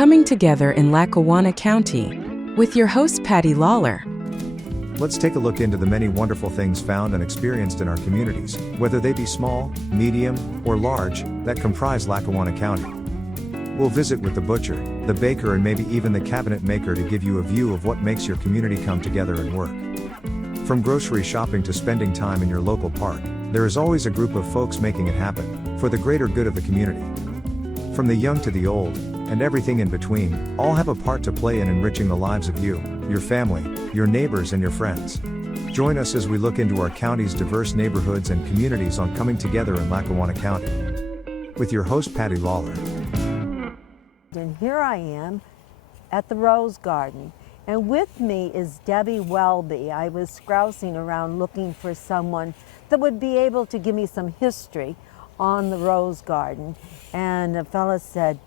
coming together in Lackawanna County with your host Patty Lawler. Let's take a look into the many wonderful things found and experienced in our communities, whether they be small, medium, or large, that comprise Lackawanna County. We'll visit with the butcher, the baker, and maybe even the cabinet maker to give you a view of what makes your community come together and work. From grocery shopping to spending time in your local park, there is always a group of folks making it happen, for the greater good of the community. From the young to the old, and everything in between, all have a part to play in enriching the lives of you, your family, your neighbors, and your friends. Join us as we look into our county's diverse neighborhoods and communities on Coming Together in Lackawanna County. With your host, Patty Lawler. And here I am at the Rose Garden, and with me is Debbie Welby. I was grousing around looking for someone that would be able to give me some history on the Rose Garden, and a fella said,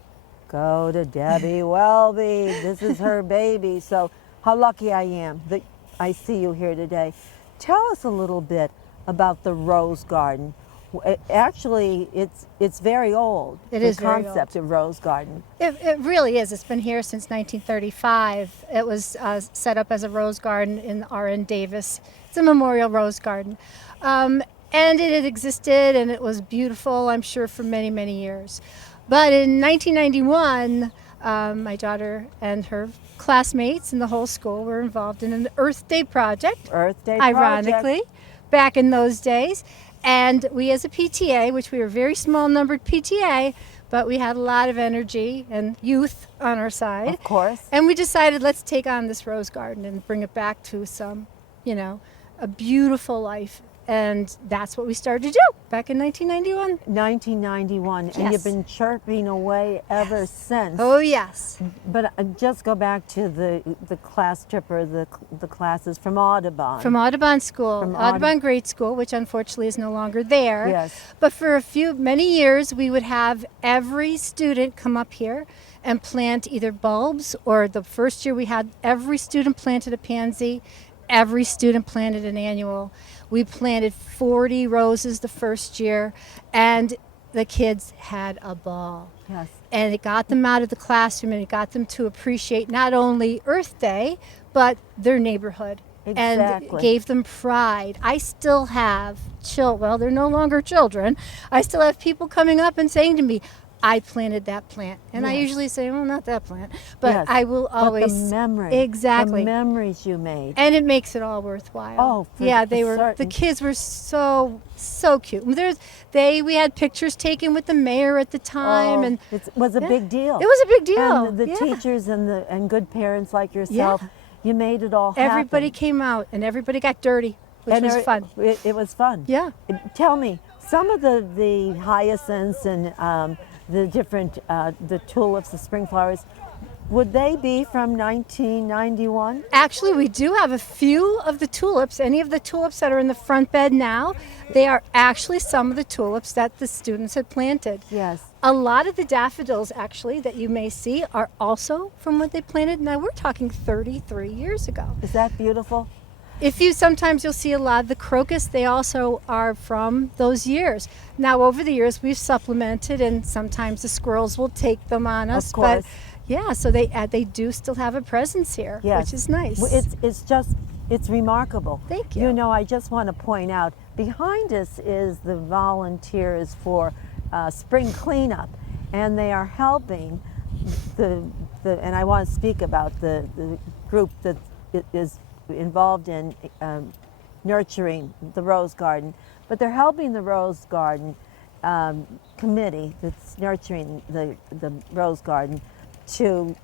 go to Debbie Welby, this is her baby. So how lucky I am that I see you here today. Tell us a little bit about the Rose Garden. Actually, it's very old. It is very old. The concept of Rose Garden. It really is. It's been here since 1935. It was set up as a rose garden in R.N. Davis. It's a memorial rose garden. And it had existed, and it was beautiful, I'm sure, for many, many years. But in 1991, my daughter and her classmates and the whole school were involved in an Earth Day project. Ironically, back in those days. And we as a PTA, which we were a very small numbered PTA, but we had a lot of energy and youth on our side. Of course. And we decided, let's take on this rose garden and bring it back to some, a beautiful life. And that's what we started to do back in 1991. 1991, Yes. and you've been chirping away ever since. Oh, yes. But just go back to the class tripper, the classes from Audubon. From Audubon School, From Audubon Grade School, which unfortunately is no longer there. Yes. But for many years, we would have every student come up here and plant either bulbs, or the first year we had every student planted a pansy, every student planted an annual. We planted 40 roses the first year, and the kids had a ball. Yes. And it got them out of the classroom, and it got them to appreciate not only Earth Day, but their neighborhood. Exactly. And gave them pride. I still have well, they're no longer children. I still have people coming up and saying to me, I planted that plant. And I Yes. usually say, well, not that plant. But Yes. I will always. But the memory. Exactly. The memories you made. And it makes it all worthwhile. Oh, for yeah, they were. certain. The kids were so cute. We had pictures taken with the mayor at the time, and it was a big deal. it was a big deal. And the Yeah. teachers and good parents like yourself, Yeah. you made it all happen. Everybody came out, and everybody got dirty, which was fun. It was fun. Yeah. Tell me, some of the hyacinths and the different the tulips, the spring flowers, would they be from 1991? Actually, we do have a few of the tulips. Any of the tulips that are in the front bed now, they are actually some of the tulips that the students had planted. Yes. A lot of the daffodils, actually, that you may see are also from what they planted. Now, we're talking 33 years ago. Is that beautiful? Sometimes you'll see a lot of the crocus, they also are from those years. Now, over the years, we've supplemented, and sometimes the squirrels will take them on us. Of course. But yeah, so they do still have a presence here, Yes. which is nice. Well, it's remarkable. Thank you. You know, I just want to point out, behind us is the volunteers for spring cleanup, and they are helping and I want to speak about the group that is involved in nurturing the Rose Garden, but they're helping the Rose Garden committee that's nurturing the Rose Garden to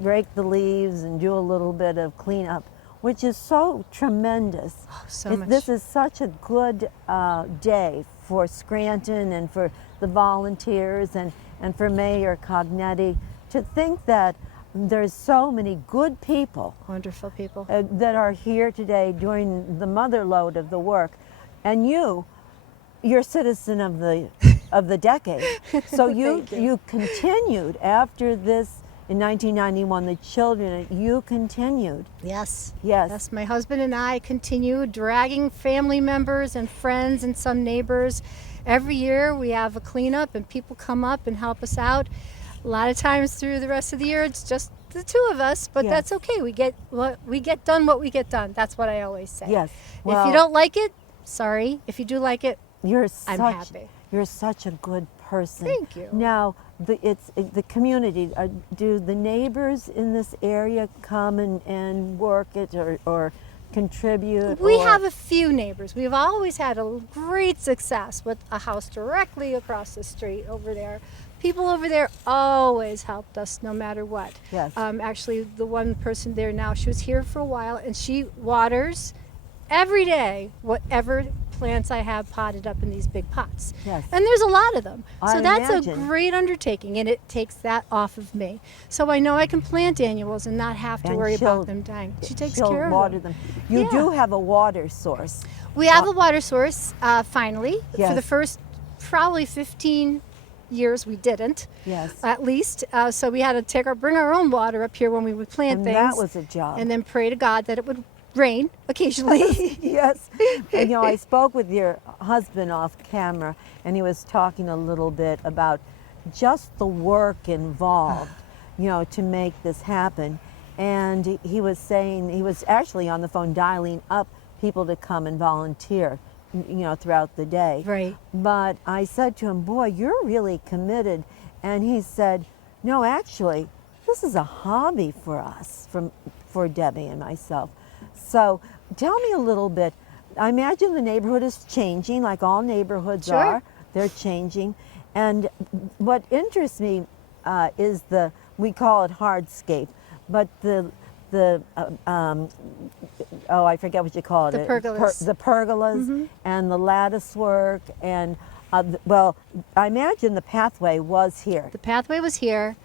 rake the leaves and do a little bit of cleanup, which is so tremendous. Oh, so much. This is such a good day for Scranton and for the volunteers and for Mayor Cognetti to think that there's so many good people, Wonderful people. that are here today doing the mother load of the work, and you're citizen of the decade. So you continued after this in 1991. The children, you continued. Yes. Yes. Yes, my husband and I continue dragging family members and friends and some neighbors. Every year we have a cleanup and people come up and help us out. A lot of times through the rest of the year, it's just the two of us, but Yes. that's okay. We get done what we get done. That's what I always say. Yes. If Well, you don't like it, sorry. If you do like it, You're I'm such, happy. You're such a good person. Thank you. Now, the community. Do the neighbors in this area come and work it or contribute? we or- have a few neighbors. We've always had a great success with a house directly across the street over there. People over there always helped us no matter what. Yes. Actually, the one person there now, she was here for a while, and she waters every day whatever plants I have potted up in these big pots. Yes. And there's a lot of them. I So that's a imagine. great undertaking, and it takes that off of me. So I know I can plant annuals and not have to And worry she'll- about them dying. She takes she'll care of water them. them. You Yeah. do have a water source. We have a water source, finally. Yes. For the first probably 15 years, we didn't. Yes. At least. So we had to bring our own water up here when we would plant And things. that was a job. And then pray to God that it would rain occasionally. Yes. And, I spoke with your husband off camera, and he was talking a little bit about just the work involved, to make this happen. And he was saying, he was actually on the phone dialing up people to come and volunteer, throughout the day. Right. But I said to him, boy, you're really committed. And he said, no, actually, this is a hobby for us, for Debbie and myself. So tell me a little bit. I imagine the neighborhood is changing, like all neighborhoods Sure. are. They're changing. And what interests me is we call it hardscape, but I forget what you call it. The pergolas. The pergolas and the lattice work. And, I imagine the pathway was here. The pathway was here.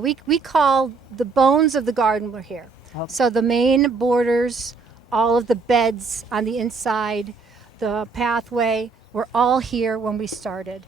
We call the bones of the garden were here. Okay. So the main borders, all of the beds on the inside, the pathway were all here when we started.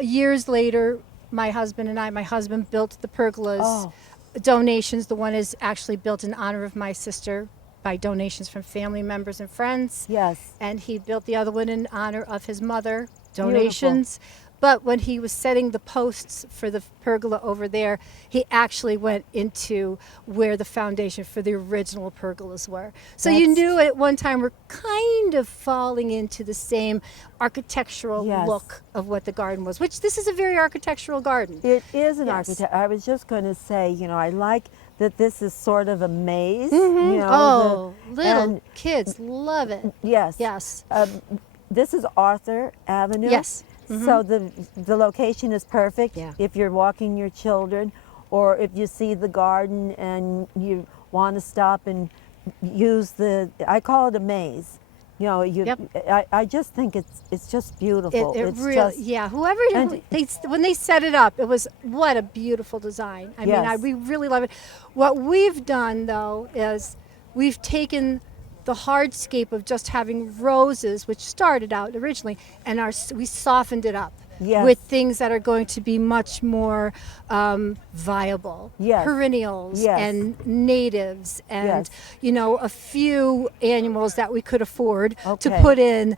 Years later, my husband built the pergolas. Oh. Donations. The one is actually built in honor of my sister by donations from family members and friends. Yes. And he built the other one in honor of his mother, donations. But when he was setting the posts for the pergola over there, he actually went into where the foundation for the original pergolas were. So you That's- knew at one time we're kind of falling into the same architectural Yes. look of what the garden was, which this is a very architectural garden. It is an Yes. architect. I was just going to say, I like that this is sort of a maze. Oh, little and kids love it. yes. Yes. This is Arthur Avenue. Yes. So the location is perfect Yeah. if you're walking your children, or if you see the garden and you want to stop and use I call it a maze. Yep. I just think it's just beautiful. It It's really, just, yeah. and- When they set it up, it was what a beautiful design. I Yes. mean, we really love it. What we've done though is we've taken the hardscape of just having roses, which started out originally, and we softened it up Yes. with things that are going to be much more viable. Yes. Perennials Yes. and natives and, Yes. a few annuals that we could afford to Okay. put in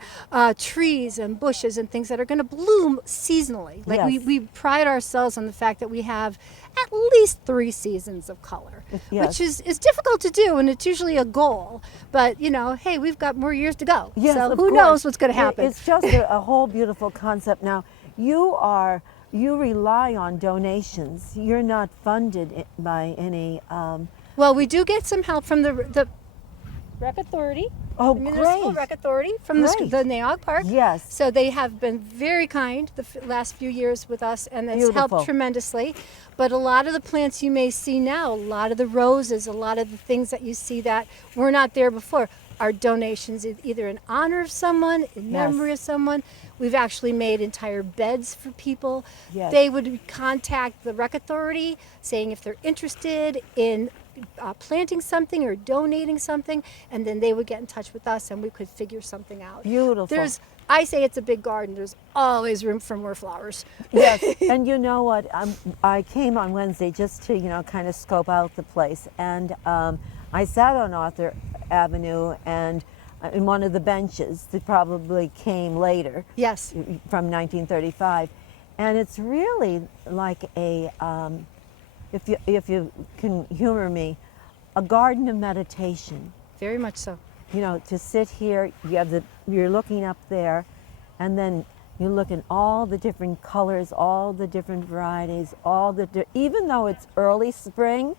trees and bushes and things that are going to bloom seasonally. Like Yes. we pride ourselves on the fact that we have at least 3 seasons of color, Yes. which is difficult to do, and it's usually a goal. But hey, we've got more years to go. Yes, so of who course. knows what's going to happen? It's just a whole beautiful concept. Now, you rely on donations. You're not funded by any. Well, we do get some help from the Rec Authority. Oh, the Municipal great. Rec Authority from the Nay Aug Park. Yes. So they have been very kind the last few years with us, and it's Beautiful. helped tremendously. But a lot of the plants you may see now, a lot of the roses, a lot of the things that you see that were not there before, are donations either in honor of someone, in memory of someone. We've actually made entire beds for people. Yes. They would contact the Rec Authority saying if they're interested in planting something or donating something, and then they would get in touch with us and we could figure something out. Beautiful. I say it's a big garden. There's always room for more flowers. Yes, and you know what? I came on Wednesday just to kind of scope out the place, and I sat on Arthur Avenue and in one of the benches that probably came later. Yes. From 1935. And it's really like a, if you can humor me, a garden of meditation. Very much so. You know, to sit here, you're looking up there, and then you look at all the different colors, all the different varieties, even though it's early spring,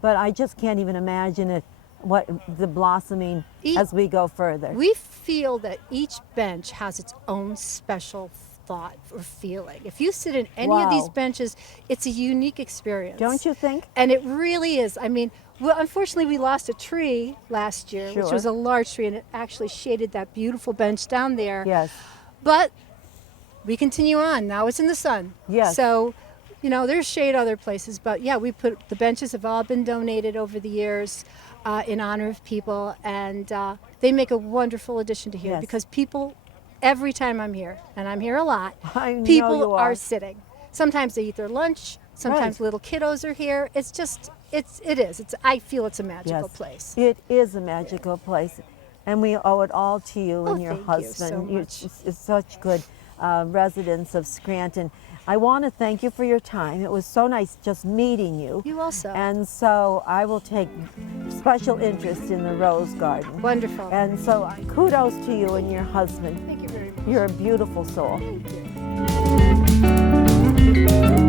but I just can't even imagine it, what the blossoming as we go further. We feel that each bench has its own special thought or feeling. If you sit in any of these benches, it's a unique experience. Don't you think? And it really is. I mean, well, unfortunately, we lost a tree last year, which was a large tree, and it actually shaded that beautiful bench down there. Yes. But we continue on. Now it's in the sun. Yes. So, you know, there's shade other places, but yeah, the benches have all been donated over the years in honor of people, and they make a wonderful addition to here because people, every time I'm here, and I'm here a lot, people are sitting. Sometimes they eat their lunch. Sometimes little kiddos are here. It's just, I feel it's a magical place. It is a magical place, and we owe it all to you and your husband. You so much. You're such good residents of Scranton. I want to thank you for your time. It was so nice just meeting you. You also. And so I will take special interest in the rose garden. Wonderful. And so kudos to you and your husband. Thank you very much. You're a beautiful soul. Thank you.